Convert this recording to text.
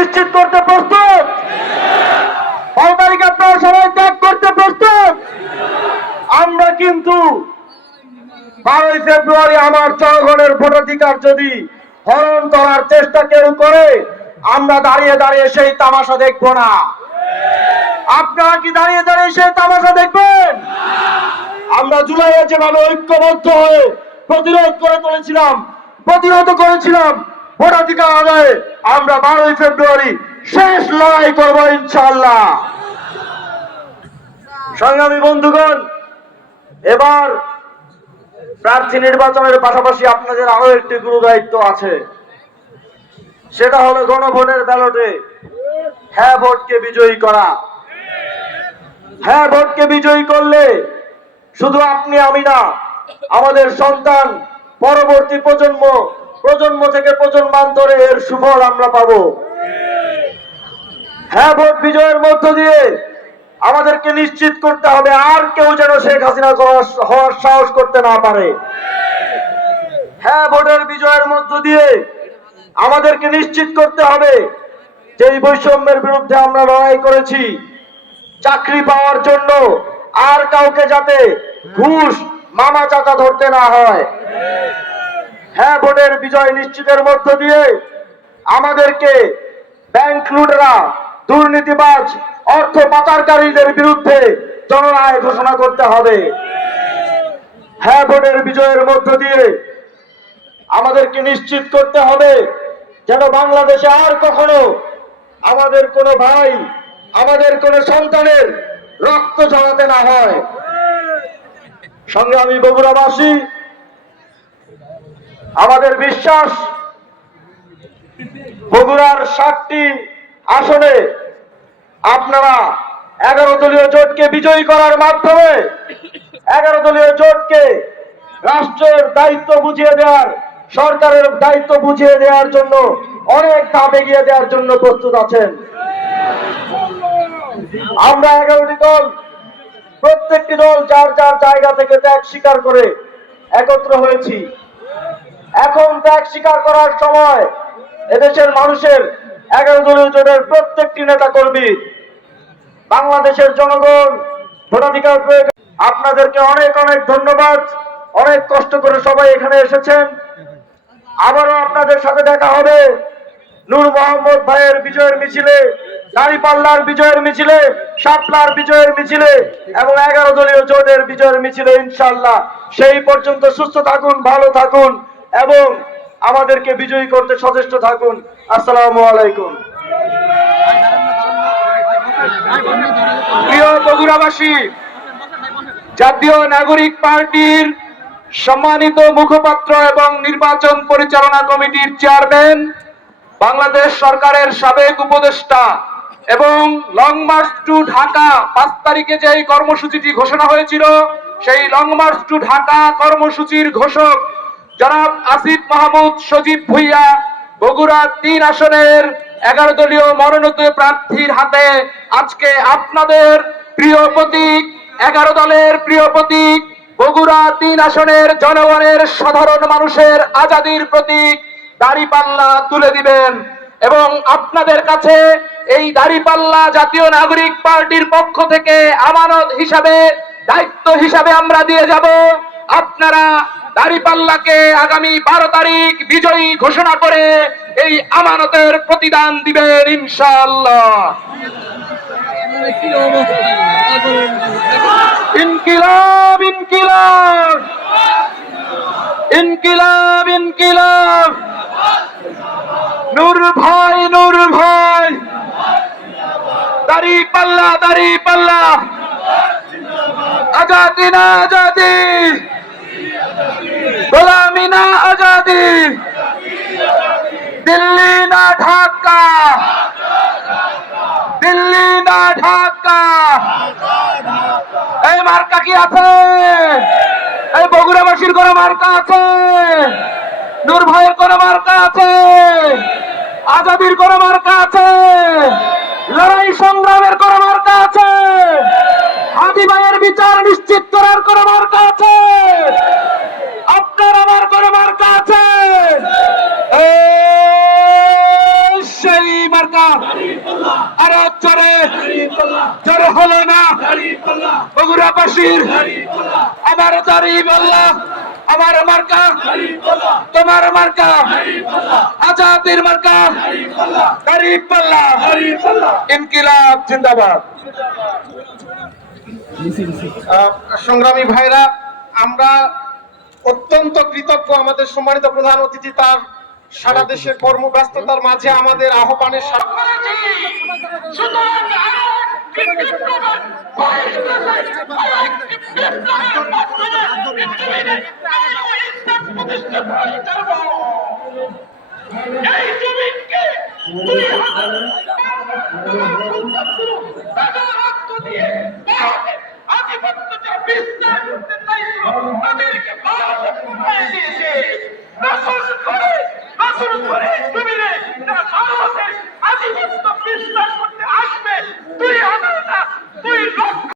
নিশ্চিত করতে প্রস্তুত? 5 তারিখ আপনারা সবাই ত্যাগ করতে প্রস্তুত? আমরা কিন্তু 12ই ফেব্রুয়ারি আমার জনগণের ভোটাধিকার যদি হরণ করার চেষ্টা কেউ করে, আমরা দাঁড়িয়ে দাঁড়িয়ে সেই তামাশা দেখব না। আপনারা কি দাঁড়িয়ে দাঁড়িয়ে সেই তামাশা দেখবেন? আমরা জুলাইয়ে যেভাবে ঐক্যবদ্ধ হয়ে প্রতিরোধ করেছিলাম ভোটাধিকার আদায়ে, আমরা 12ই ফেব্রুয়ারি শেষ লড়াই করব ইনশাআল্লাহ। সংগ্রামী বন্ধুগণ, এবার প্রার্থী নির্বাচনের পাশাপাশি আপনাদের আরো একটি গুরু দায়িত্ব আছে। সেটা হলো গণভোটের ব্যালটে হ্যাঁ ভোটকে বিজয়ী করা। হ্যাঁ ভোটকে বিজয়ী করলে শুধু আপনি আমি না, আমাদের সন্তান, পরবর্তী প্রজন্ম থেকে প্রজন্মান্তরে এর সুফল আমরা পাবো। হ্যাঁ ভোট বিজয়ের মধ্য দিয়ে আমাদেরকে নিশ্চিত করতে হবে আর কেউ যেন শেখ হাসিনা হওয়ার সাহস করতে না পারে। হ্যাঁ ভোটের বিজয়ের মধ্য দিয়ে আমাদেরকে নিশ্চিত করতে হবে যে এই বৈষম্যের বিরুদ্ধে আমরা লড়াই করেছি, চাকরি পাওয়ার জন্য আর কাউকে যাতে ঘুষ মামা চাচা ধরতে না হয়। হ্যাঁ ভোটের বিজয় নিশ্চিতের মধ্য দিয়ে আমাদেরকে ব্যাংক লুটেরা, দুর্নীতিবাজ, অর্থ পাচারকারীদের বিরুদ্ধে জনরায় ঘোষণা করতে হবে। হ্যাঁ ভোটের বিজয়ের মধ্য দিয়ে আমাদেরকে নিশ্চিত করতে হবে যেন বাংলাদেশে আর কখনো আমাদের কোনো ভাই, আমাদের কোনো সন্তানের রক্ত ঝরাতে না হয়। সংগ্রামী বগুড়াবাসী, আমাদের বিশ্বাস বগুড়ার 7টি আসনে আপনারা 11 দলীয় জোটকে বিজয়ী করার মাধ্যমে 11 দলীয় জোটকে রাষ্ট্রের দায়িত্ব বুঝিয়ে দেওয়ার, সরকারের দায়িত্ব বুঝিয়ে দেওয়ার জন্য অনেক ধাপ এগিয়ে দেওয়ার জন্য প্রস্তুত আছেন। আমরা 11টি দল, প্রত্যেকটি দল যার যার জায়গা থেকে ত্যাগ স্বীকার করে একত্র হয়েছি। এখন ত্যাগ স্বীকার করার সময় এদেশের মানুষের 11 দলীয় জোটের প্রত্যেকটি নেতা কর্মী, বাংলাদেশের জনগণ ভোটাধিকার প্রয়োগ। আপনাদেরকে অনেক অনেক ধন্যবাদ। অনেক কষ্ট করে সবাই এখানে এসেছেন। আবারও আপনাদের সাথে দেখা হবে নূর মোহাম্মদ ভাইয়ের বিজয়ের মিছিলে, দাঁড়িপাল্লার বিজয়ের মিছিলে, শাপলার বিজয়ের মিছিলে এবং 11 দলীয় জোটের বিজয়ের মিছিলে ইনশাআল্লাহ। সেই পর্যন্ত সুস্থ থাকুন, ভালো থাকুন এবং আমাদেরকে বিজয়ী করতে সচেষ্ট থাকুন। আসসালামু আলাইকুম। প্রিয় বগুড়াবাসী, জাতীয় নাগরিক পার্টির সম্মানিত মুখপাত্র এবং নির্বাচন পরিচালনা কমিটির চেয়ারম্যান, বাংলাদেশ সরকারের সাবেক উপদেষ্টা এবং লং মার্চ টু ঢাকা 5 তারিখে যে কর্মসূচিটি ঘোষণা হয়েছিল, সেই লং মার্চ টু ঢাকা কর্মসূচির ঘোষক জনাব আসিফ মাহমুদ সজীব ভুইয়া বগুড়া 3 আসনের 11 দলীয় মনোনীত প্রার্থীর হাতে আজকে আপনাদের প্রিয় প্রতীক, 11 দলের প্রিয় প্রতীক, বগুড়া 3 আসনের জনগণের সাধারণ মানুষের আজাদির প্রতীক দাঁড়িপাল্লা তুলে দিবেন এবং আপনাদের কাছে এই দাঁড়িপাল্লা জাতীয় নাগরিক পার্টির পক্ষ থেকে আমানত হিসাবে, দায়িত্ব হিসাবে আমরা দিয়ে যাব। আপনারা দাঁড়িপাল্লাকে আগামী 12 তারিখ বিজয়ী ঘোষণা করে এই আমানতের প্রতিদান দিবেন ইনশাআল্লাহ। ইনকিলাব ইনকিলাব ইনকিলাব ইনকিলাব। নূর ভাই নূর ভাই, দাঁড়িপাল্লা দাঁড়িপাল্লা, আজাদি না আজাদি, গোলামি না আজাদি, দিল্লি না ঢাকা, দিল্লি না ঢাকা। এই মার্কা কি আছে? এই বগুড়াবাসীর কোন মার্কা আছে? নূর ভাইয়ের কোন মার্কা আছে? আজাদির কোন মার্কা আছে? লড়াই সংগ্রামের কোন মার্কা আছে? হাদি ভাইয়ের বিচার নিশ্চিত করার কোন মার্কা আছে? আপনার আমার কোন মার্কা আছে? সেই মার্কা আরো জোরে জোরে হলো না বগুড়াবাসীর আমার দাঁড়িয়ে বললা আমার মার্কা তোমার মার্কা আজাদির মার্কা দাঁড়িয়ে পাল্লা ইনকিলাব জিন্দাবাদ। সংগ্রামী ভাইরা, আমরা অত্যন্ত কৃতজ্ঞ আমাদের সম্মানিত প্রধান অতিথি তার সারা দেশের কর্মব্যস্ততার মাঝে আমাদের আহ্বানের আধিপত্য বিস্তার করতে আসবে, তুই